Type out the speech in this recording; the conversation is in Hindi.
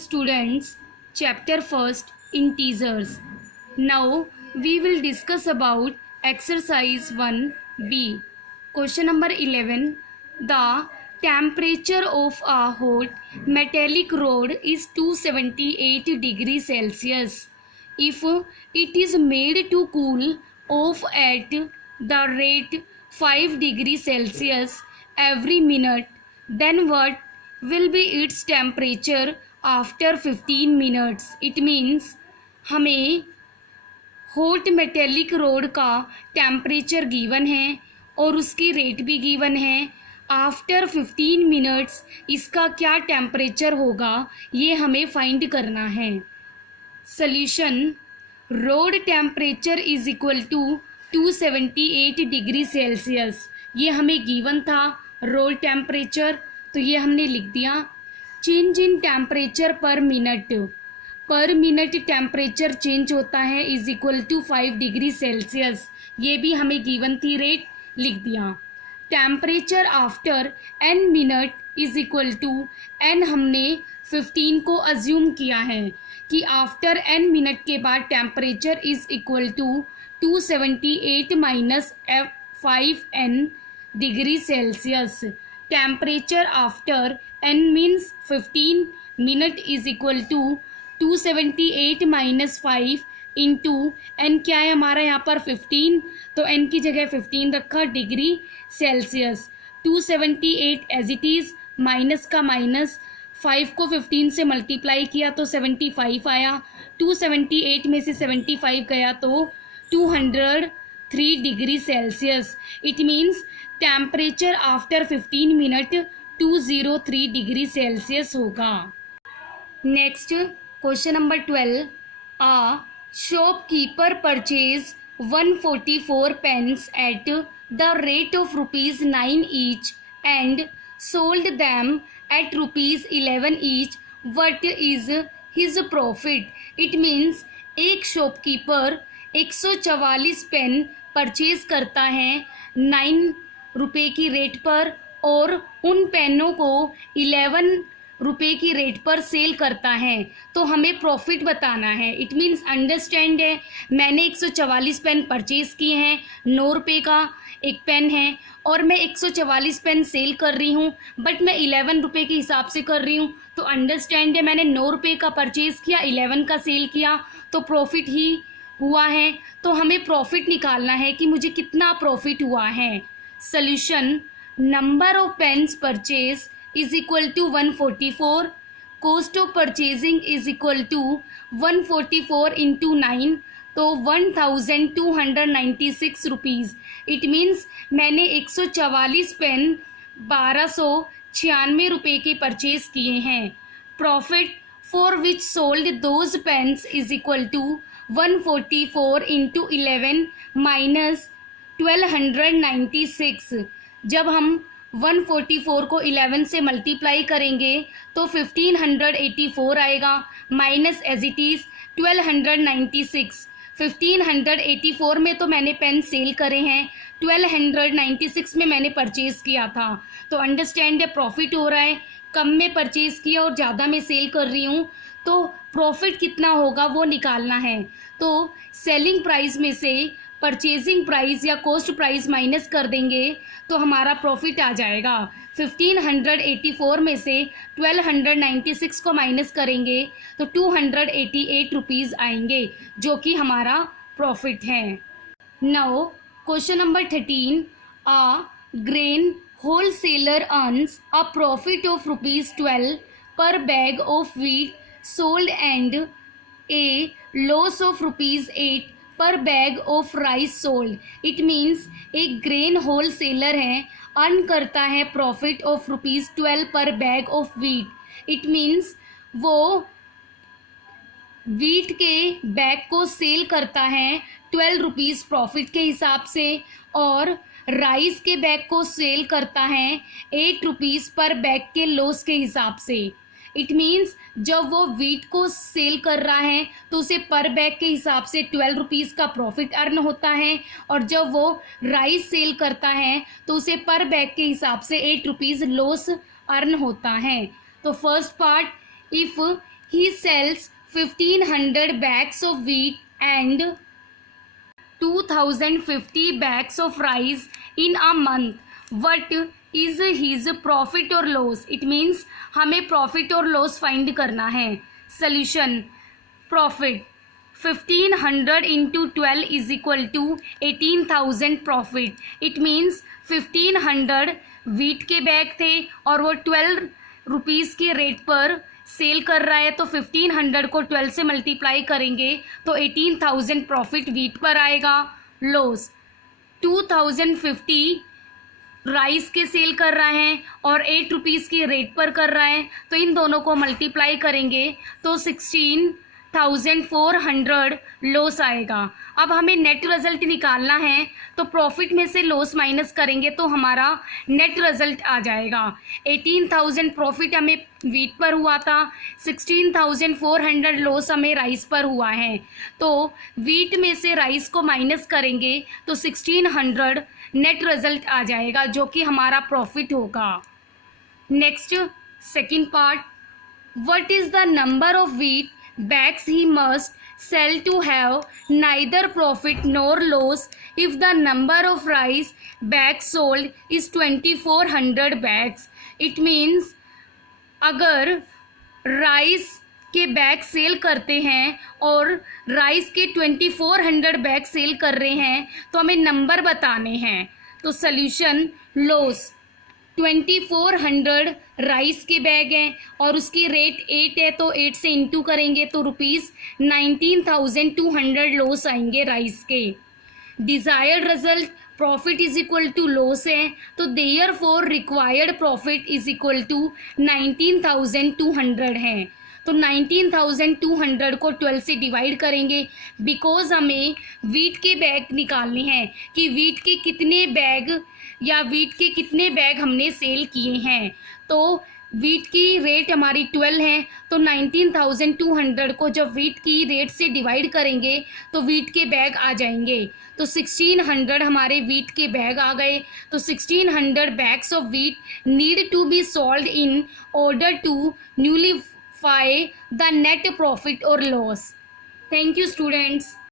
students, chapter first, integers. Now we will discuss about exercise 1b. Question number 11. The temperature of a hot metallic rod is 278 degrees Celsius. If it is made to cool off at the rate 5 degrees Celsius every minute, then what will be its temperature after 15 minutes? It means हमें हॉट मेटेलिक रोड का टेम्परेचर गिवन है और उसकी रेट भी गिवन है. आफ्टर 15 मिनट्स इसका क्या टेम्परेचर होगा ये हमें फाइंड करना है. Solution. Rod temperature is equal to 278 degree Celsius. ये हमें गिवन था रोड टेम्परेचर, तो ये हमने लिख दिया. Change in temperature per minute temperature change होता है is equal to 5 degree Celsius. ये भी हमें गिवन थी, रेट लिख दिया. Temperature after n minute is equal to n हमने 15 को अज्यूम किया है कि आफ्टर n मिनट के बाद temperature is equal to 278 minus 5n degree Celsius. Temperature after n means 15 minute is equal to 278 minus 5 into n क्या है हमारा यहाँ पर 15, तो n की जगह 15 रखा degree Celsius. 278 as it is, minus का माइनस, 5 को 15 से मल्टीप्लाई किया तो 75 आया. 278 में से 75 गया तो 203 degree Celsius. It means temperature after 15 minute 203 degree Celsius होगा. Next question number 12. A shopkeeper purchase 144 pens at the rate of rupees 9 each and sold them at rupees 11 each. What is his profit? It means एक शॉपकीपर 144 पेन परचेज करता है 9 रुपये की रेट पर और उन पेनों को 11 रुपये की रेट पर सेल करता है, तो हमें प्रॉफिट बताना है. इट मीन्स अंडरस्टैंड है, मैंने 144 पेन परचेज़ किए हैं, 9 रुपये का एक पेन है और मैं 144 पेन सेल कर रही हूँ, बट मैं 11 रुपये के हिसाब से कर रही हूँ. तो अंडरस्टैंड है, मैंने 9 रुपये का परचेज़ किया, 11 का सेल किया, तो प्रॉफिट ही हुआ है. तो हमें प्रॉफिट निकालना है कि मुझे कितना प्रॉफिट हुआ है. Solution. Number of pens purchase is equal to 144. Cost of purchasing is equal to 144 into 9, तो 1296 रुपीज़. इट मीन्स मैंने 144 पेन 1296 रुपये के परचेज किए हैं. Profit for which sold those pens is equal to 144 into 11 minus 1296. जब हम 144 को 11 से मल्टीप्लाई करेंगे तो 1584 आएगा, माइनस एज इट इज़ 1296. 1584 में तो मैंने पेन सेल करे हैं, 1296 में मैंने परचेज़ किया था. तो अंडरस्टैंड है, प्रॉफिट हो रहा है, कम में परचेज़ किया और ज़्यादा में सेल कर रही हूँ, तो प्रॉफिट कितना होगा वो निकालना है. तो सेलिंग प्राइस में से परचेजिंग प्राइस या कॉस्ट प्राइस माइनस कर देंगे तो हमारा प्रॉफिट आ जाएगा. 1584 में से 1296 को माइनस करेंगे तो 288 रुपीज़ आएंगे, जो कि हमारा प्रॉफिट है. Now question number 13. A grain wholesaler earns a profit of rupees 12 per bag of wheat sold and a loss of rupees 8 per bag of rice sold. It means एक ग्रेन होल सेलर है, अर्न करता है profit of rupees 12 per bag of wheat. It means वो व्हीट के बैग को सेल करता है 12 रुपीज़ प्रॉफिट के हिसाब से और राइस के बैग को सेल करता है 8 रुपीज़ पर बैग के लॉस के हिसाब से. इट मीन्स जब वो व्हीट को सेल कर रहा है तो उसे पर बैग के हिसाब से 12 रुपीज़ का प्रॉफिट अर्न होता है और जब वो राइस सेल करता है तो उसे पर बैग के हिसाब से 8 रुपीज़ लॉस अर्न होता है. तो first part, if he sells 1500 bags of wheat and 2050 bags of rice in a month. What is his profit or loss? It means हमें profit और loss find करना है. Solution: profit 1500 into 12 is equal to 18,000 profit. It means 1500 wheat के बैग थे और वो 12 रुपीज़ के रेट पर सेल कर रहा है, तो 1500 को 12 से मल्टीप्लाई करेंगे तो 18,000 प्रॉफिट वीट पर आएगा. लॉस 2050 राइस के सेल कर रहा है और 8 रुपीज़ की रेट पर कर रहा है, तो इन दोनों को मल्टीप्लाई करेंगे तो 16,400 लॉस आएगा. अब हमें नेट रिजल्ट निकालना है, तो प्रॉफिट में से लॉस माइनस करेंगे तो हमारा नेट रिजल्ट आ जाएगा. 18,000 प्रॉफिट हमें वीट पर हुआ था, 16,400 लॉस हमें राइस पर हुआ है. तो वीट में से राइस को माइनस करेंगे तो 1600 नेट रिजल्ट आ जाएगा, जो कि हमारा प्रॉफिट होगा. Next second part, what is the number of wheat bags he must sell to have neither profit nor loss if the number of rice bags sold is 2400 bags. It means अगर राइस के बैग सेल करते हैं और राइस के 2400 बैग सेल कर रहे हैं तो हमें नंबर बताने हैं. तो सल्यूशन: लॉस 2400 राइस के बैग हैं और उसकी रेट 8 है, तो 8 से इंटू करेंगे तो ₹19,200 लॉस आएंगे राइस के. Desired result profit is equal to loss है, तो therefore required profit is equal to 19,200 है. तो 19,200 को 12 से डिवाइड करेंगे, बिकॉज हमें वीट के बैग निकालने हैं कि वीट के कितने बैग या वीट के कितने बैग हमने सेल किए हैं. तो वीट की रेट हमारी 12 है, तो 19,200 को जब वीट की रेट से डिवाइड करेंगे तो वीट के बैग आ जाएंगे. तो 1600 हमारे वीट के बैग आ गए. तो 1600 bags of wheat need to be sold in order to nullify the net profit और लॉस. Thank you students.